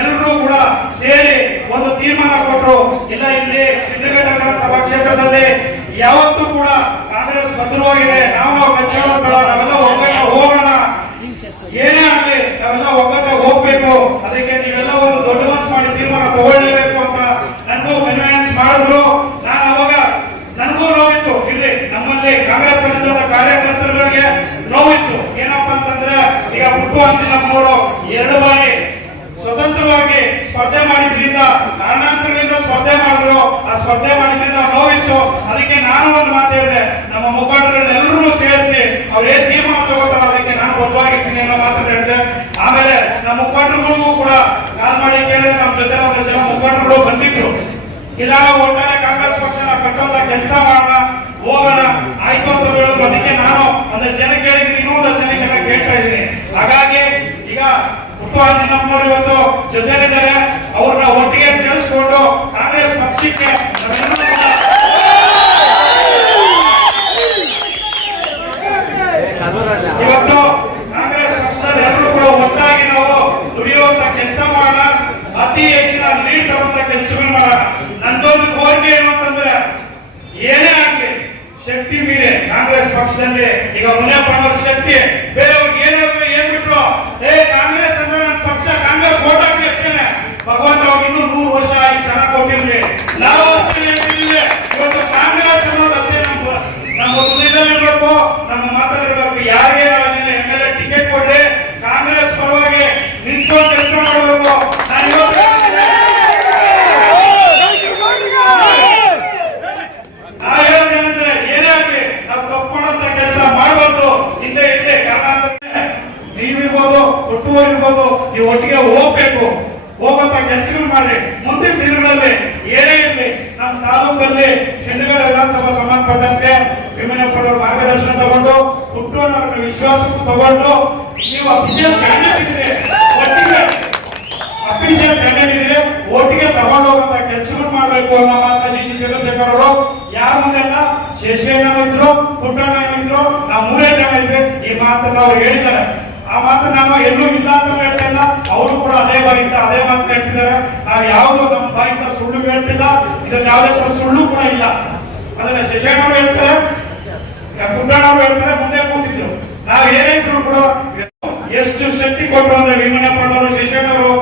ಎಲ್ಲರೂ ಕೂಡ ಸೇರಿ ಒಂದು ತೀರ್ಮಾನ ಕೊಟ್ಟರು ಇಲ್ಲ, ಇಲ್ಲಿ ಸಿದ್ದಗಟ್ಟ ವಿಧಾನಸಭಾ ಕ್ಷೇತ್ರದಲ್ಲಿ ಯಾವತ್ತೂ ಕೂಡ ಕಾಂಗ್ರೆಸ್ ಭದ್ರವಾಗಿದೆ ನಾವು ಬೇಡ ನಾವೆಲ್ಲ ಒಗ್ಗಟ್ಟ ಹೋಗೋಣ. ಏನೇ ಆಗಲಿ, ನಾವೆಲ್ಲ ಒಗ್ಗಟ್ಟ ಹೋಗ್ಬೇಕು. ಅದಕ್ಕೆ ನೀವೆಲ್ಲ ಒಂದು ದೊಡ್ಡ ಮನಸ್ಸು ಮಾಡಿ ತೀರ್ಮಾನ ತಗೊಳ್ಳೇಬೇಕು ಅಂತ ನನಗೂ ಕನ್ವಿನ್ಸ್ ಮಾಡಿದ್ರು. ನಾನು ಅವಾಗ ನನಗೂ ನೋವಿತ್ತು. ಇಲ್ಲಿ ನಮ್ಮಲ್ಲಿ ಕಾಂಗ್ರೆಸ್ ಕಾರ್ಯಕರ್ತರುಗಳಿಗೆ ನೋವಿತ್ತು. ಏನಪ್ಪಾ ಅಂತಂದ್ರೆ, ಈಗ ಪುಟ್ಟು ಮೂರು ಎರಡು ಬಾರಿ ಸ್ವತಂತ್ರವಾಗಿ ಸ್ಪರ್ಧೆ ಮಾಡಿದ್ರಿಂದ ಕಾರಣಾಂತರಗಳಿಂದ ಸ್ಪರ್ಧೆ ಮಾಡಿದ್ರು. ಆ ಸ್ಪರ್ಧೆ ಮಾಡಿದ್ರಿಂದ ನೋವಿತ್ತು ಅದಕ್ಕೆ ನಾನು ಒಂದು ಮಾತು ಹೇಳಿದೆ. ನಮ್ಮ ಮುಖಂಡರನ್ನೆಲ್ಲರೂ ಸೇರಿಸಿ ಅವ್ರು ತೀರ್ಮಾನ ತಗೋತಾರ ಅದಕ್ಕೆ ನಾನು ಬದ್ಧವಾಗಿರ್ತೀನಿ ಅನ್ನೋ ಮಾತನ್ನ ಹೇಳಿದೆ. ಆಮೇಲೆ ನಮ್ಮ ಮುಖಂಡರುಗಳಿಗೂ ಕೂಡ ಕಾಲ್ ಮಾಡಿ ಕೇಳಿದ್ರೆ ನಮ್ಮ ಜೊತೆ ಒಂದು ಜನ ಮುಖಂಡರುಗಳು ಬಂದಿದ್ರು. ಇಲ್ಲ, ಒಟ್ಟಾರೆ ಕಾಂಗ್ರೆಸ್ ಪಕ್ಷನ ಕಟ್ಟೋದ ಕೆಲಸ ಮಾಡೋಣ, ಹೋಗೋಣ, ಆಯ್ತು ಅಂತ ಹೇಳಿದ್ರು ಅದಕ್ಕೆ ನಾನು ಒಂದಷ್ಟು ಜನ ಕೇಳಿದ್ದೀನಿ ಇನ್ನೊಂದಷ್ಟು ಜನಕ್ಕೆಲ್ಲ ಕೇಳ್ತಾ ಇದ್ದೀನಿ. ಪುಟ್ಟರಾಜನಮ್ಮನವರು ಇವತ್ತು ಜೊತೆಗಿದ್ದಾರೆ ಅವ್ರನ್ನ ಒಟ್ಟಿಗೆ ಸೇರಿಸ್ಕೊಂಡು ಕಾಂಗ್ರೆಸ್ ಪಕ್ಷಕ್ಕೆ ಇವತ್ತು ಕಾಂಗ್ರೆಸ್ ಪಕ್ಷದಲ್ಲಿ ಎಲ್ಲರೂ ಕೂಡ ಒಟ್ಟಾಗಿ ನಾವು ದುಡಿಯುವಂತ ಕೆಲಸ ಮಾಡೋಣ. ಅತಿ ಹೆಚ್ಚಿನ ಲೀಡ್ ತಗೊಂತ ಕೆಲಸಗಳು ಮಾಡೋಣ. ನಂದೊಂದು ಕೋರಿಕೆ ಏನು ಅಂತಂದ್ರೆ ಏನೇ ಆಗ್ಲಿ ಶಕ್ತಿ ಮೀರೆ ಕಾಂಗ್ರೆಸ್ ಪಕ್ಷದಲ್ಲಿ ಈಗ ಮುನಿಯಪ್ಪನವ್ರ ಶಕ್ತಿ ಬೇರೆಯವ್ರಿಗೆ ಏನ್ भगवान और इन्हों नूर होशा इस तरह को किमले लाओ ಹುಟ್ಟುವವರ ವಿಶ್ವಾಸಕ್ಕೂ ತಗೊಂಡು ನೀವು ಅಫಿಷಿಯಲ್ ಕ್ಯಾಂಡಿಡೇಟ್ ಇದ್ರೆ ಒಟ್ಟಿಗೆ ಅಫಿಷಿಯಲ್ ಕ್ಯಾಂಡಿಡೇಟ್ ಇದ್ರೆ ಒಟ್ಟಿಗೆ ತಗೊಂಡೋಗಂತ ಕೆಲಸಗಳು ಮಾಡಬೇಕು ಅನ್ನೋ ಮಾತನ್ನ ಜಿ ಸಿ ಚಂದ್ರಶೇಖರ್ ಅವರು. ಯಾರ ಮುಂದೆಲ್ಲ ಶೇಷಣ್ಣ ಇದ್ರು ಪುಟ್ಟಣ್ಣ ಇದ್ರು ನಾವು ಮೂರೇ ಜನ ಇದ್ವಿ. ಈ ಮಾತನ್ನ ಅವ್ರು ಹೇಳಿದ್ದಾರೆ. ಆ ಮಾತು ನಾನು ಎಲ್ಲೂ ಇಲ್ಲ ಅಂತ ಹೇಳ್ತಾ ಇಲ್ಲ. ಅವರು ಕೂಡ ಅದೇ ಬಾಯಿಂದ ಅದೇ ಮಾತು ಹೇಳ್ತಿದ್ದಾರೆ. ನಾವು ಯಾವುದು ನಮ್ಮ ಬಾಯಿಂದ ಸುಳ್ಳು ಹೇಳ್ತಿಲ್ಲ. ಇದ್ರಲ್ಲಿ ಯಾವುದೇ ತರ ಸುಳ್ಳು ಕೂಡ ಇಲ್ಲ. ಅದನ್ನ ಅವ್ರು ಹೇಳ್ತಾರೆ. ಪುಟ್ಟಣ್ಣ ಅವರು ಹೇಳ್ತಾರೆ, ಮುಂದೆ ಕೂತಿದ್ರು. ನಾವು ಏನೇ ಕೂಡ ಎಷ್ಟು ಶಕ್ತಿ ಕೊಟ್ಟರು ಅಂದ್ರೆ ಭೀಮನಪ್ಪನವರು ಶಶಿಯಣ್ಣವರು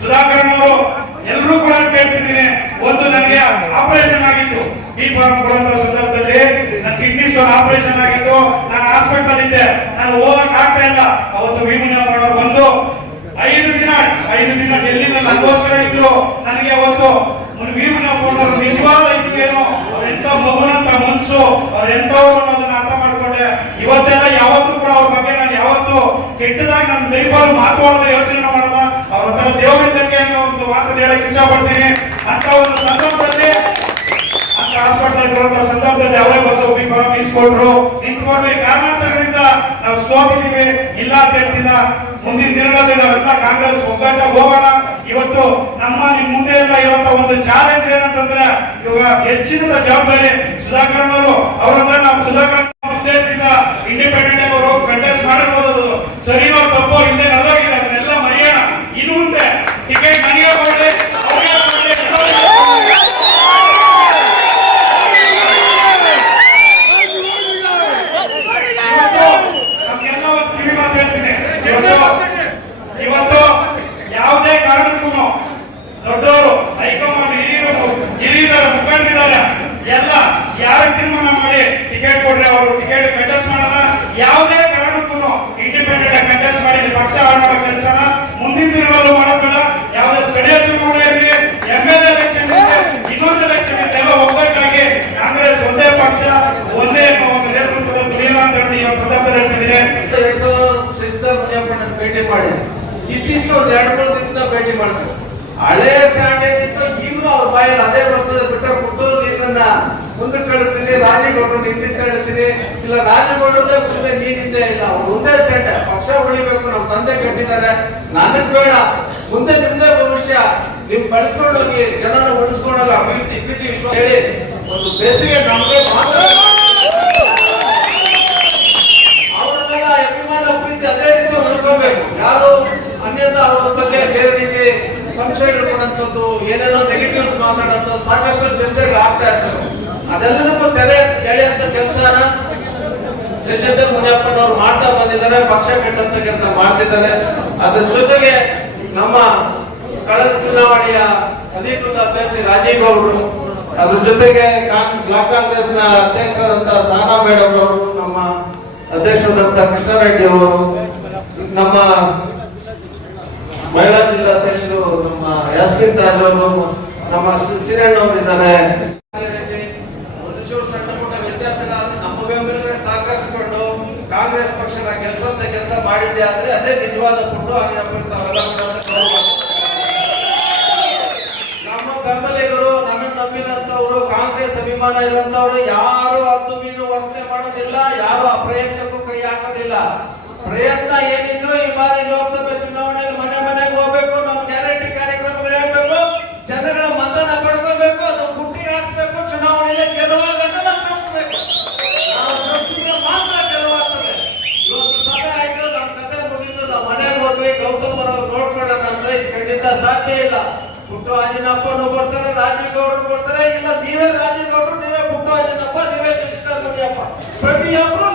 ಸುಧಾಕರಣ್ಣವರು ಎಲ್ಲರೂ ಕೂಡ ಕೇಳ್ತಿದ್ದೀನಿ, ಒಂದು ನನಗೆ ಆಪರೇಷನ್ ಆಗಿತ್ತು. ಈ ಫಾರ್ಮ್ ಕೊಡುವಂತ ಸಂದರ್ಭದಲ್ಲಿ ನನ್ನ ಕಿಡ್ನಿ ಸ್ಟೋನ್ ಆಪರೇಷನ್ ಆಗಿತ್ತು. ನಾನು ಹಾಸ್ಪಿಟಲ್ ಇದ್ದೆ. ನಾನು ಹೋಗಕ್ ಆಗ್ತಾ ಇಲ್ಲ. ಅವತ್ತು ಭೀಮನಪ್ಪನವರು ಬಂದು ಐದು ದಿನ ಐದು ದಿನ ಡೆಲ್ಲಿನಲ್ಲಿ ನನಗೋಸ್ಕರ ಇದ್ರು? ನನಗೆ ಅವತ್ತು ಭೀಮನಪ್ಪನವರು ನಿಜವಾದ ಏನು ಅವರೆಂತ ಮಗುನಂತ ಮನ್ಸು ಅವ್ರೆಂತವ್ರು ಮಾಡ್ಕೊಂಡೆ ಇವತ್ತೆಲ್ಲ ಯಾವತ್ತೂ ಕೂಡ ಅವ್ರ ಬಗ್ಗೆ ನಾನು ಯಾವತ್ತು ಕೆಟ್ಟದಾಗಿ ನನ್ನ ಲೈಫಲ್ಲಿ ಮಾತಾಡೋದು ಯೋಚನೆ ಮಾಡಲ್ಲ. ಅವ್ರ ಹತ್ರ ದೇವರಿದ್ದಕ್ಕೆ ಅನ್ನೋ ಒಂದು ಮಾತು ಹೇಳಕ್ ಇಷ್ಟಪಡ್ತೀನಿ. ಅಂತ ಒಂದು ಸಂದರ್ಭದಲ್ಲಿ, ಅಂತ ಹಾಸ್ಪಿಟಲ್ ಬರುವಂತ ಸಂದರ್ಭದಲ್ಲಿ ಅವರೇ ಬಂದು ಬಿ ಫಾರ್ಮ್ ಇಸ್ಕೊಟ್ರು ನಿಂತ್ಕೊಂಡ್ವಿ ಕಾರಣಾಂತರಗಳಿಂದ ನಾವು ಸೋತಿದೀವಿ ಇಲ್ಲ ಅಂತ ಹೇಳ್ತಿಲ್ಲ. ಕಾಂಗ್ರೆಸ್ ಒಗ್ಗಟ್ಟ ಹೋಗೋಣ. ಇವತ್ತು ನಮ್ಮ ನಿಮ್ ಮುಂದೆ ಎಲ್ಲ ಇರುವಂತ ಒಂದು ಚಾಲೆಂಜ್ ಏನಂತಂದ್ರೆ ಇವಾಗ ಹೆಚ್ಚಿನ ಜವಾಬ್ದಾರಿ ಸುಧಾಕರ್ ಅವರು. ಅವರಂದ್ರೆ ನಾವು ಸುಧಾಕರ್ ಉದ್ದೇಶದಿಂದ ಇಂಡಿಪೆಂಡೆಂಟ್ ಅವರು ಕಂಟೆಸ್ಟ್ ಮಾಡಿರ್ಬೋದು ಸರಿನೋ ತಪ್ಪೋ, ಹಿಂದೆ ನಡೆದೋಗಿದೆ ಅದನ್ನೆಲ್ಲ ಮರೆಯೋಣ ಇನ್ನು ಮುಂದೆ ಟಿಕೆಟ್ ನನಗೆ ಕೊಡಲಿ ಅವ್ರಿಗೆ ಕೊಡ್ಲಿ, ಎಲ್ಲರಿಗೂ ಕೊಡ್ಲಿ. ಇವತ್ತು ನಮ್ಗೆಲ್ಲ ಒಂದು ಕಿವಿ ಮಾತು ಹೇಳ್ತೀನಿ ಇವತ್ತು ಇವತ್ತು ಯಾವುದೇ ಕಾರಣಕ್ಕೂ ದೊಡ್ಡವರು ಹೈಕಮಾಂಡ್ ಹಿರಿಯರು ಹಿರಿಯರ ಮುಖಂಡರಿದ್ದಾರೆ ಎಲ್ಲ ಯಾರ ತೀರ್ಮಾನ ಮಾಡಿ ಟಿಕೆಟ್ ಕೊಡ್ರೆ ಅವರು ಟಿಕೆಟ್ ಕಂಟೆಸ್ಟ್ ಮಾಡಲ್ಲ ಯಾವುದೇ ಕಾರಣಕ್ಕೂ ಇಂಡಿಪೆಂಡೆಂಟ್ ಕಂಟೆಸ್ಟ್ ಮಾಡಿ ಇಲ್ಲಿ ಪಕ್ಷ ಹಾಳು ಮಾಡೋ ಕೆಲಸನ ಮುಂದಿನ ದಿನಗಳಲ್ಲೂ ಮಾಡೋದಿಲ್ಲ ಯಾವುದೇ ಸ್ಥಳೀಯ ಚುನಾವಣೆ ಇರಲಿ ಎಂ ಎಲ್ ಎಲೆಕ್ಷನ್ ಇನ್ನೊಂದು ಎಲೆಕ್ಷನ್ ಎಲ್ಲ ಒಗ್ಗಟ್ಟಾಗಿ ಕಾಂಗ್ರೆಸ್ ಒಂದೇ ಪಕ್ಷ ಒಂದೇ ಒಂದು ನೇತೃತ್ವದ ದುಡಿಯೋಣ ಅಂತ ಹೇಳಿ ಈ ಒಂದು ಸಂದರ್ಭದಲ್ಲಿ ಹೇಳ್ತಿದ್ದೀನಿ ಎರಡ್ ಸಾವಿರದ ಶಶಿಧರ್ ಮುನಿಯಪ್ಪನ ಭೇಟಿ ಮಾಡಿದೆ ಇತ್ತೀಚೆಗೆ ಒಂದ್ ಎರಡು ಮೂರು ದಿನದಿಂದ ಭೇಟಿ ಮಾಡಿದ್ರು ಹಳೆ ಸ್ಟ್ಯಾಂಡ್ ಏನಿತ್ತು ಈಗಲೂ ಅವ್ರ ಬಾಯಲ್ಲಿ ಅದೇ ಬರ್ತದೆ ಬಿಟ್ಟ ಕುದ್ದು ನಿನ್ನ ಮುಂದೆ ಕಳಿಸ್ತೀನಿ ರಾಜೇಗೌಡರು ಹಿಂದಕ್ಕೆ ಕಳಿಸ್ತೀನಿ. ಇಲ್ಲ ರಾಜೇಗೌಡರೇ ಮುಂದೆ ನೀನಿಂದೆ ಇಲ್ಲ. ಅವ್ರು ಮುಂದೆ ಚಂಡ. ಪಕ್ಷ ಉಳಿಬೇಕು ನಮ್ಮ ತಂದೆ ಕಟ್ಟಿದ್ದಾರೆ. ನನಗ್ ಬೇಡ. ಮುಂದೆ ನಿಮ್ದೇ ಭವಿಷ್ಯ. ನೀವು ಬಳಸ್ಕೊಂಡು ಹೋಗಿ ಜನನ ಉಳಿಸ್ಕೊಂಡು ಹೋಗಿ ಅಭಿವೃದ್ಧಿ ಪ್ರೀತಿ ವಿಶ್ವಾಸ ಹೇಳಿ. ಒಂದು ಬೇಸಿಗೆ ನಮಗೆ ಮಾತ್ರ ಯಾರು ಅನ್ಯತಾ ಅವರ ಬಗ್ಗೆ ಬೇರೆ ರೀತಿ ಸಂಶಯಗಳು ಕೊಡುವಂಥದ್ದು ಏನೇನೋ ನೆಗೆಟಿವ್ಸ್ ಮಾತಾಡೋದು ಸಾಕಷ್ಟು ಚರ್ಚೆಗಳು ಆಗ್ತಾ ಇರ್ತವೆ. ಅದೆಲ್ಲದಕ್ಕೂ ತೆರೆ ಎಳೆಯಂತ ಕೆಲಸನ ಶಶಿಧರ್ ಮುನಿಯಪ್ಪನವರು ಮಾಡ್ತಾ ಬಂದಿದ್ದಾರೆ, ಪಕ್ಷ ಕಟ್ಟಂತ ಕೆಲಸ ಮಾಡ್ತಿದ್ದಾರೆ. ಅದ್ರ ಜೊತೆಗೆ ನಮ್ಮ ಕಳೆದ ಚುನಾವಣೆಯ ಅಧಿಕೃತ ಅಭ್ಯರ್ಥಿ ರಾಜೀವ್ ಅವರು ಅದ್ರ ಜೊತೆಗೆ ಬ್ಲಾಕ್ ಕಾಂಗ್ರೆಸ್ನ ಅಧ್ಯಕ್ಷರಾದಂತಹ ಸಾನಾ ಮೇಡಮ್ ಅವರು, ನಮ್ಮ ಅಧ್ಯಕ್ಷರಾದಂತಹ ಕೃಷ್ಣಾರೆಡ್ಡಿ ಅವರು ನಮ್ಮ ಮಹಿಳಾ ಜಿಲ್ಲಾಧ್ಯಕ್ಷರು ನಮ್ಮ ಯಶ್ವಿನ್ ರಾಜ್ ಅವರು, ನಮ್ಮ ಶ್ರೀರಣ್ಣ ಅವರು ಇದ್ದಾರೆ ಒಂದು ಚೂರು ಸಣ್ಣ ಪುಟ್ಟ ನಮ್ಮ ಬೆಂಬಲಿಗರೇ ಕಾಂಗ್ರೆಸ್ ಪಕ್ಷದ ಕೆಲಸ ಅಂತ ಕೆಲಸ ಮಾಡಿದ್ದೆ ಆದ್ರೆ ಅದೇ ನಿಜವಾದ ಪುಟ್ಟು. ನಮ್ಮ ಬೆಂಬಲಿಗರು, ನನ್ನ ನಂಬಿದಂತವ್ರು ಕಾಂಗ್ರೆಸ್ ಅಭಿಮಾನ ಇರುವಂತವ್ರು ಯಾರು ಹತ್ತು ಮೀನು ವರ್ತನೆ ಮಾಡೋದಿಲ್ಲ, ಯಾರು ಆ ಪ್ರಯತ್ನಕ್ಕೂ ಕೈ ಹಾಕೋದಿಲ್ಲ ಪ್ರಯತ್ನ ಏನಿದ್ರು ಈ ಬಾರಿ ಲೋಕಸಭೆ ಚುನಾವಣೆಯಲ್ಲಿ ಮನೆ ಮನೆಗೆ ಹೋಗ್ಬೇಕು, ನಮ್ಮ ಗ್ಯಾರಂಟಿ ಕಾರ್ಯಕ್ರಮಗಳು ಹೇಳ್ಬೇಕು, ಜನಗಳ ಮತನ ಪಡ್ಕೋಬೇಕು, ಅದು ಬುಟ್ಟಿ ಹಾಕ್ಬೇಕು ಚುನಾವಣೆಯಲ್ಲಿ ಗೆಲುವಾಗ ನಾವು ಶ್ರಮಿಸ್ಬೇಕು ನಾವು ಶ್ರಮಿಸಿದ್ರೆ ಮಾತ್ರ ಗೆಲುವಾಗ್ತದೆ ಇವತ್ತು ಸಭೆ ಆಯ್ತು ನಮ್ಮ ಕತೆ ಮುಗಿದು ನಾವು ಮನೆಗೆ ಹೋದ್ವಿ, ಗೌತಮ್ ಅವರು ನೋಡ್ಕೊಳ್ಳೋಣ ಅಂದ್ರೆ ಇದು ಖಂಡಿತ ಸಾಧ್ಯ ಇಲ್ಲ. ಪುಟ್ಟು ಅಪ್ಪನ ಬರ್ತಾರೆ ರಾಜೀವ್ ಗೌಡರು ಬರ್ತಾರೆ, ಇಲ್ಲ ನೀವೇ ರಾಜೀವ್ ಗೌಡರು ನೀವೇ ಪುಟ್ಟು ಆಂಜನಪ್ಪ ನೀವೇ ಶಶಿಧರ್ ಮುನಿಯಪ್ಪ. ಪ್ರತಿಯೊಬ್ಬರು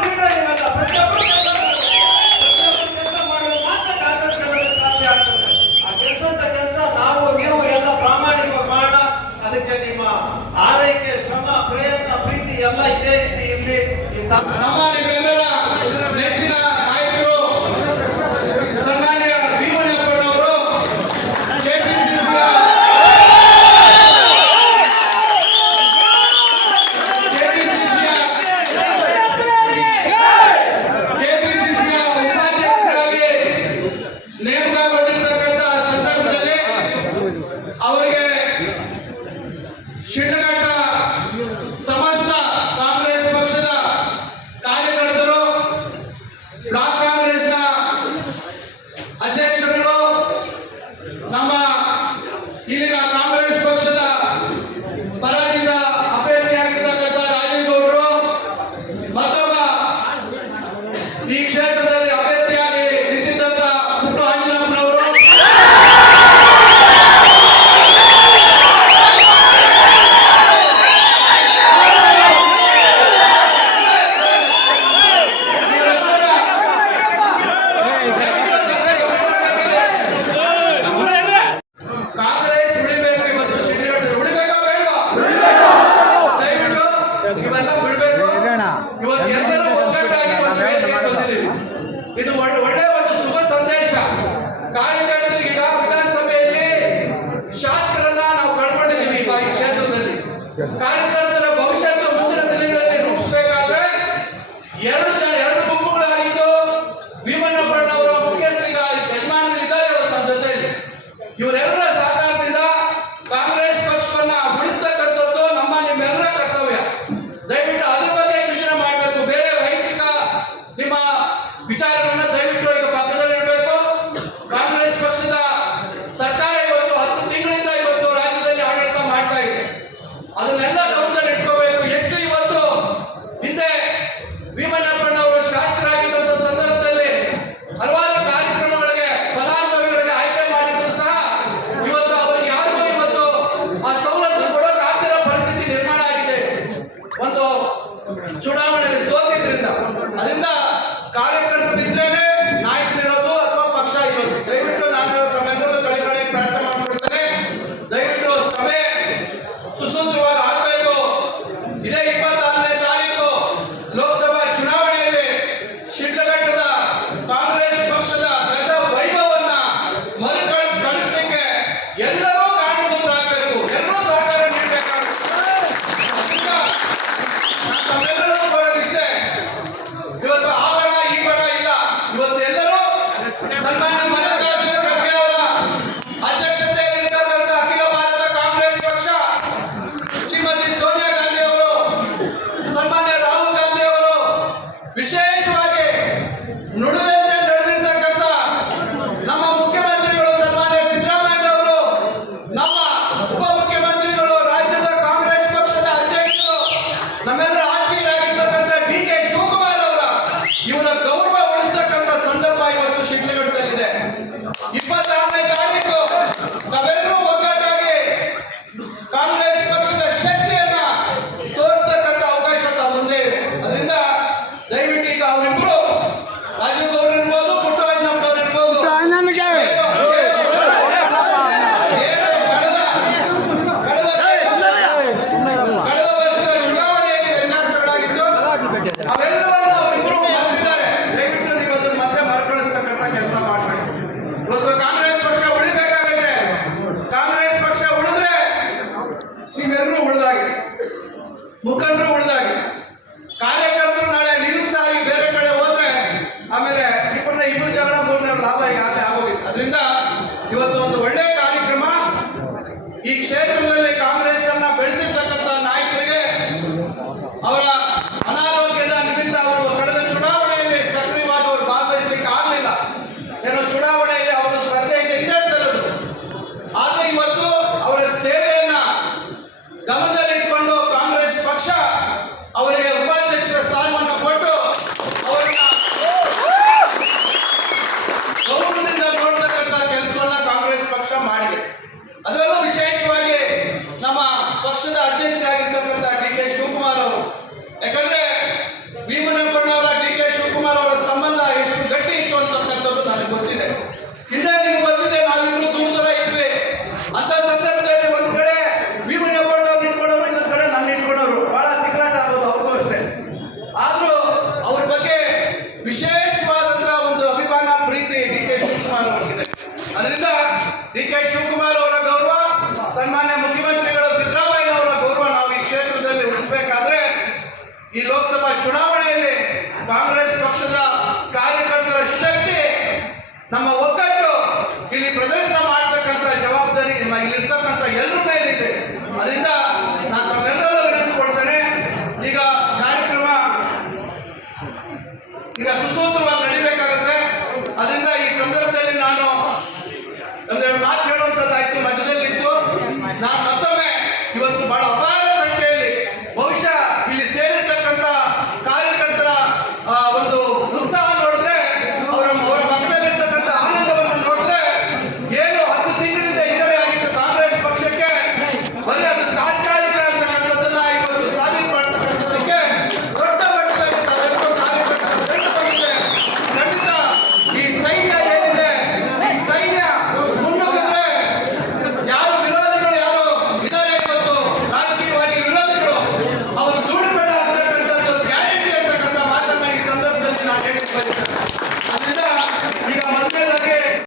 啊！别了，别了！ಪಕ್ಷದ ಅಧ್ಯಕ್ಷರಾಗಿರ್ತಕ್ಕಂಥ ಡಿ ಕೆ ಶಿವಕುಮಾರ್ ಅವರು. ಯಾಕಂದ್ರೆ ಅವರ ಡಿ ಕೆ ಶಿವಕುಮಾರ್ ಅವರ ಸಂಬಂಧ ಎಷ್ಟು ಗಟ್ಟಿ ಇತ್ತು ಅಂತಕ್ಕಂಥದ್ದು ನನಗೆ ಗೊತ್ತಿದೆ. ಹಿಂದೆ ನಿಮ್ಗೆ ಗೊತ್ತಿದೆ, ನಾವಿಬ್ರು ದೂರ ದೂರ ಇದ್ವಿ. ಅಂತ ಸಂದರ್ಭದಲ್ಲಿ ಒಂದು ಕಡೆ ಭೀಮನಪ್ಪಣ್ಣವ್ರು ಇಟ್ಕೊಂಡವ್ರು ಇನ್ನೊಂದು ಕಡೆ ನನ್ನ ಇಟ್ಕೊಂಡವರು ಬಹಳ ತಿಕ್ಕಾಟ ಆಗೋದು ಅವ್ರಿಗೂ ಅಷ್ಟೇ. ಆದ್ರೂ ಅವ್ರ ಬಗ್ಗೆ ವಿಶೇಷವಾದಂತಹ ಒಂದು ಅಭಿಮಾನ, ಪ್ರೀತಿ ಡಿ ಕೆ ಶಿವಕುಮಾರ್ ಅವರಿಗಿದೆ. ಅದರಿಂದ ಡಿ ಕೆ ಶಿವಕುಮಾರ್ ಚುನಾವಣೆ